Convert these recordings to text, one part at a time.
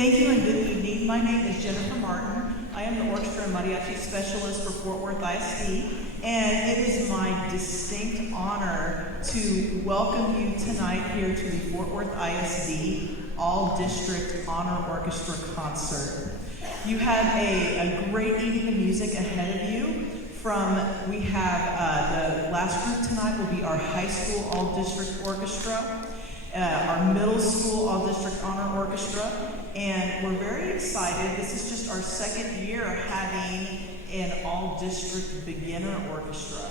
Thank you and good evening. My name is Jennifer Martin. I am the Orchestra and Mariachi Specialist for Fort Worth ISD, and it is my distinct honor to welcome you tonight here to the Fort Worth ISD All-District Honor Orchestra Concert. You have a great evening of music ahead of you. We have the last group tonight will be our high school All-District Orchestra, our middle school All-District Honor Orchestra, and we're very excited. This is just our second year having an All-District Beginner Orchestra.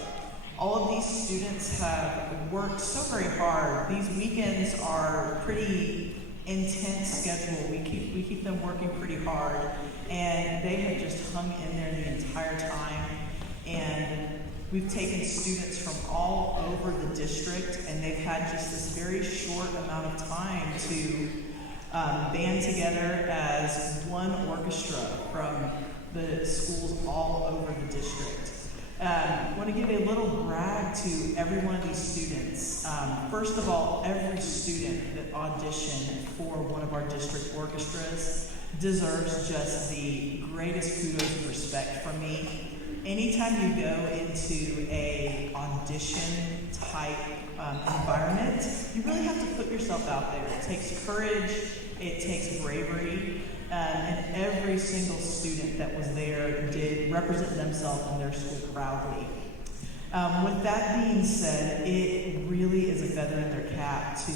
All of these students have worked so very hard. These weekends are pretty intense schedule. We keep them working pretty hard, and they have just hung in there the entire time. And we've taken students from all over the district, and they've had just this very short amount of time to band together as one orchestra from the schools all over the district. I want to give a little brag to every one of these students. First of all, every student that auditioned for one of our district orchestras deserves just the greatest kudos and respect from me. Anytime you go into a audition type environment, you really have to put yourself out there. It takes courage, it takes bravery, and every single student that was there did represent themselves and their school proudly. With that being said, it really is a feather in their cap to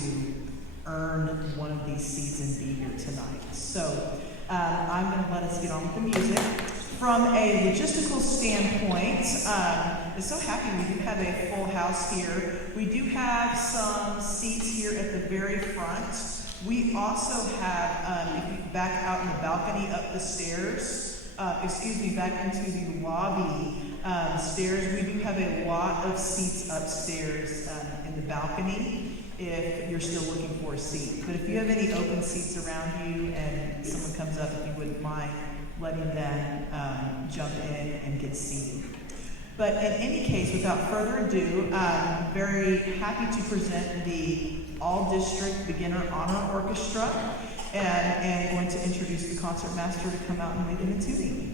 earn one of these seats and be here tonight. So I'm going to let us get on with the music. From a logistical standpoint, I'm so happy we do have a full house here. We do have some seats here at the very front. We also have, if you back out in the balcony up the stairs, back into the lobby stairs, we do have a lot of seats upstairs in the balcony if you're still looking for a seat. But if you have any open seats around you and someone comes up, if you wouldn't mind letting them jump in and get seated. But in any case, without further ado, I'm very happy to present the All-District Beginner Honor Orchestra and going to introduce the concert master to come out and lead them in tuning.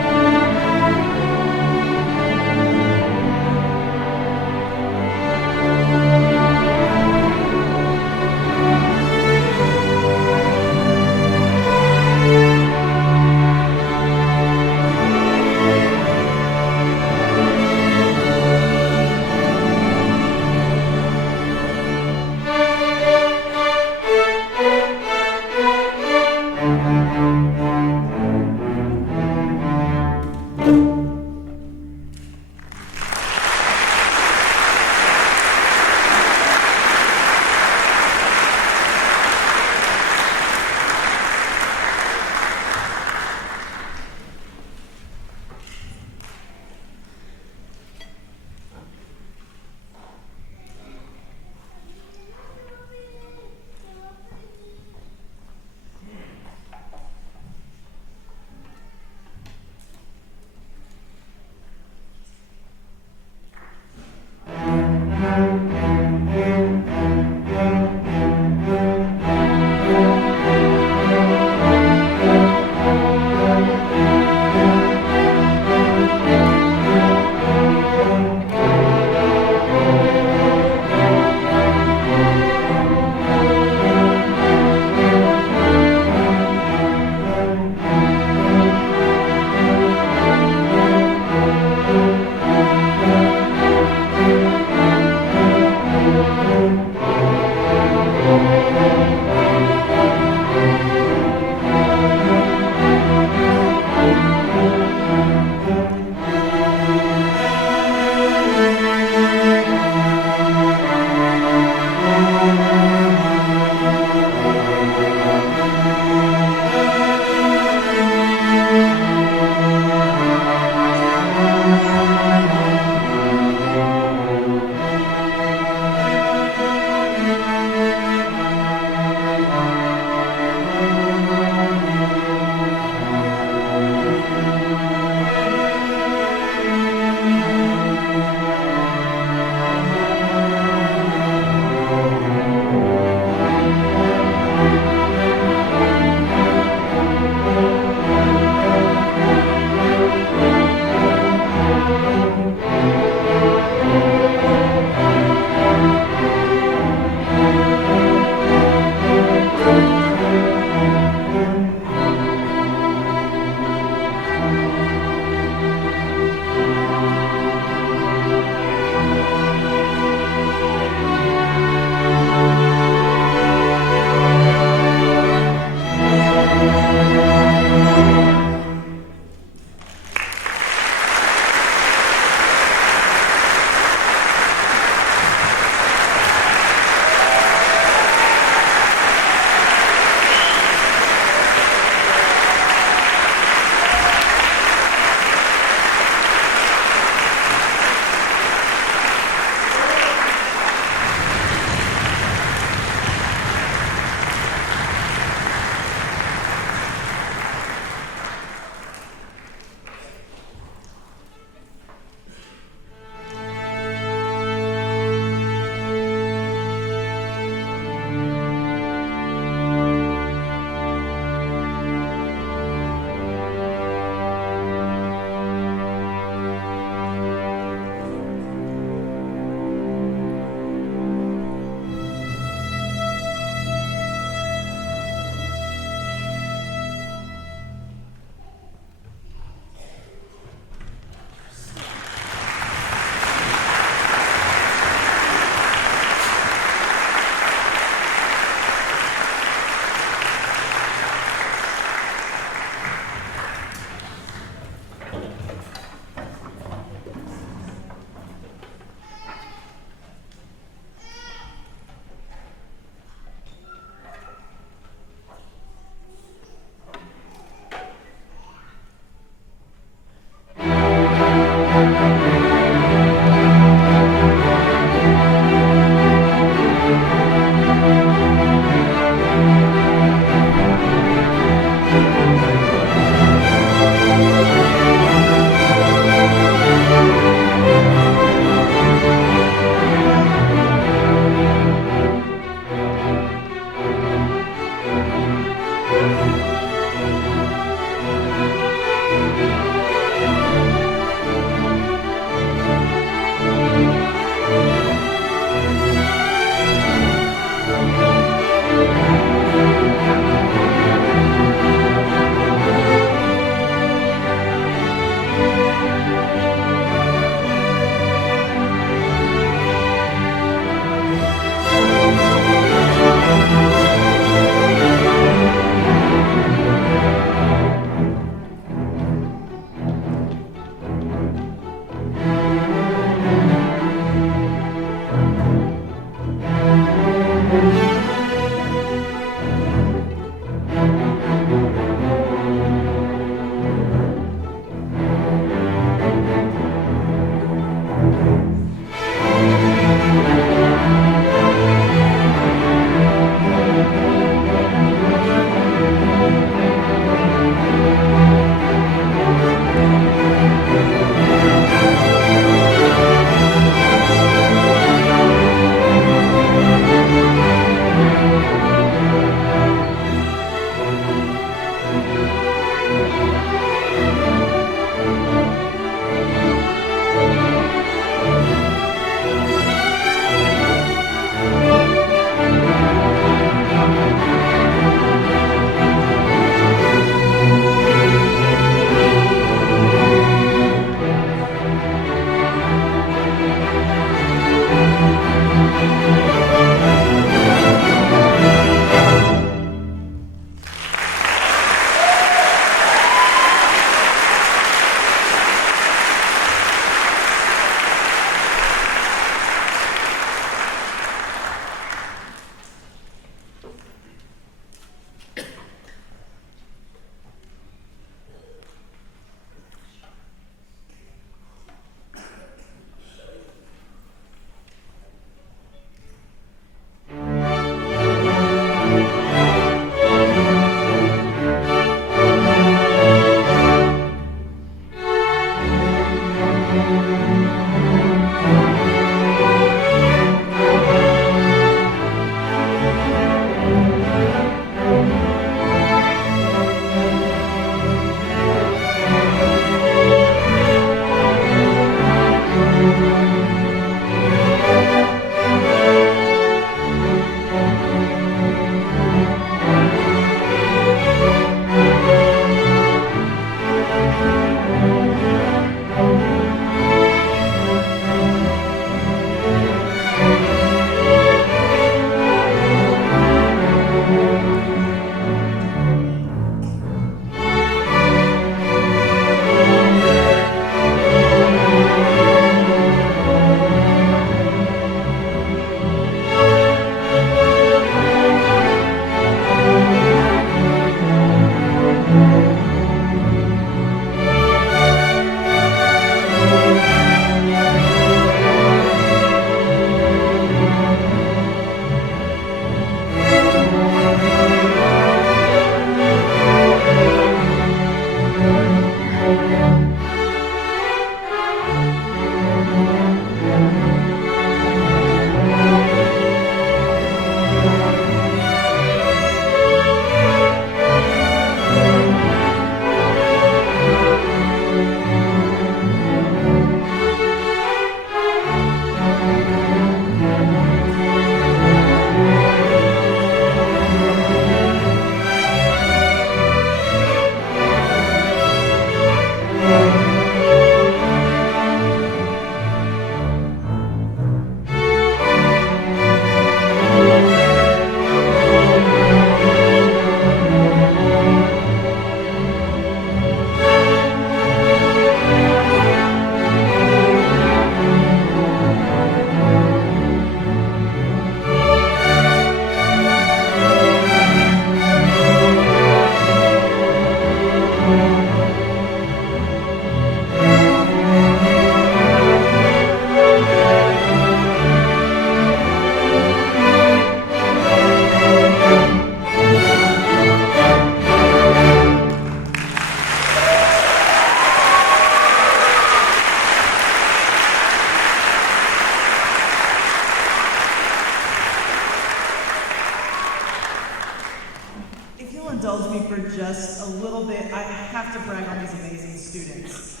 indulge me for just a little bit. I have to brag on these amazing students.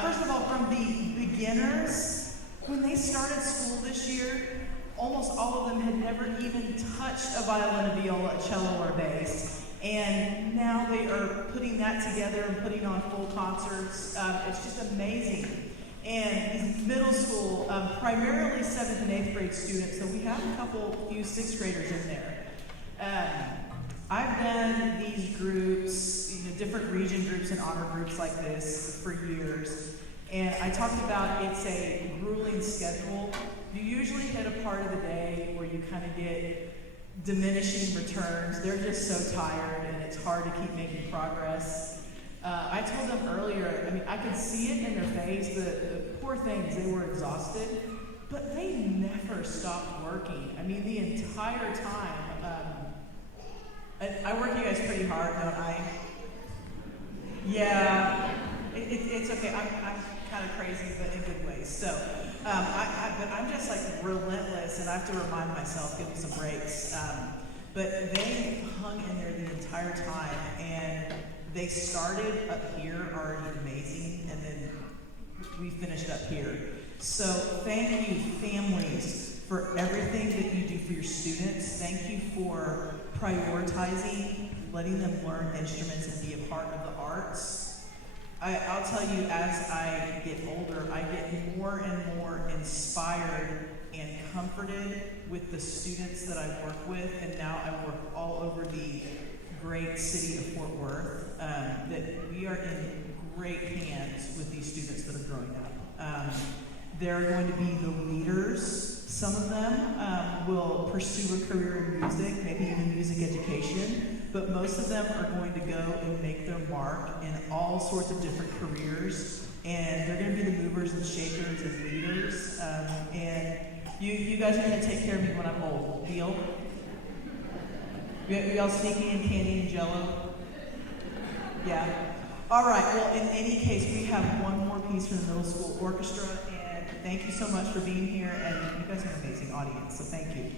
First of all, from the beginners, when they started school this year, almost all of them had never even touched a violin, a viola, a cello, or a bass. And now they are putting that together and putting on full concerts. It's just amazing. And these middle school, primarily 7th and 8th grade students, so we have a few 6th graders in there. I've done these groups, different region groups and honor groups like this for years. And I talked about it's a grueling schedule. You usually hit a part of the day where you kind of get diminishing returns. They're just so tired and it's hard to keep making progress. I told them earlier, I could see it in their face, the poor things, they were exhausted, but they never stopped working. The entire time. I work you guys pretty hard, don't I? Yeah, it's okay. I'm kind of crazy, but in good ways. So, but I'm just like relentless, and I have to remind myself, give me some breaks. But they hung in there the entire time, and they started up here already amazing, and then we finished up here. So thank you, families, for everything that you do for your students. Thank you for prioritizing, letting them learn instruments and be a part of the arts. I'll tell you, as I get older, I get more and more inspired and comforted with the students that I work with, and now I work all over the great city of Fort Worth, that we are in great hands with these students that are growing up. They're going to be the leaders. Some of them will pursue a career in music, maybe even music education, but most of them are going to go and make their mark in all sorts of different careers, and they're going to be the movers and shakers and leaders, and you guys are going to take care of me when I'm old. Deal? We all sneaking in candy and jello? Yeah? All right, well, in any case, we have one more piece from the middle school orchestra, and thank you so much for being here, and you guys are an amazing audience, so thank you.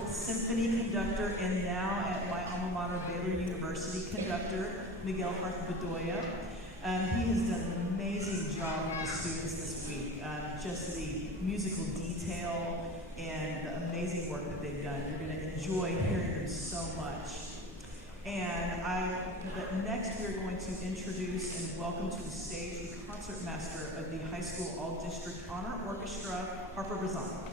Fort Worth Symphony conductor and now at my alma mater, Baylor University conductor, Miguel Harth-Bedoya. He has done an amazing job with the students this week. Just the musical detail and the amazing work that they've done. You're going to enjoy hearing them so much. But next we are going to introduce and welcome to the stage the concertmaster of the high school all-district honor orchestra, Harth-Bedoya.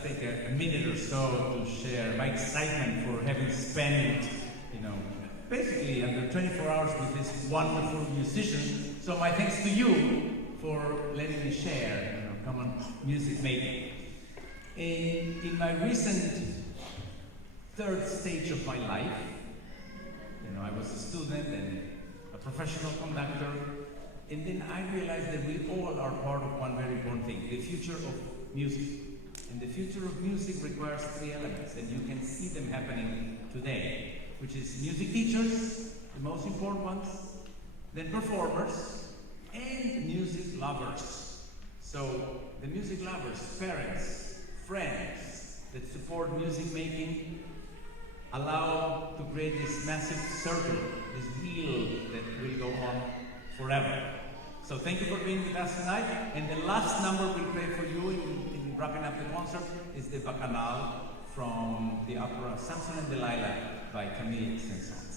perhaps take a minute or so to share my excitement for having spent, basically under 24 hours with this wonderful musician. So my thanks to you for letting me share, common music making. In my recent third stage of my life, I was a student and a professional conductor, and then I realized that we all are part of one very important thing, the future of music. And the future of music requires three elements, and you can see them happening today, which is music teachers, the most important ones, then performers, and music lovers. So the music lovers, parents, friends that support music making, allow to create this massive circle, this wheel that will go on forever. So thank you for being with us tonight. And the last number we'll play for you in wrapping up the concert is the Bacchanal from the opera Samson and Delilah by Camille Saint-Saëns.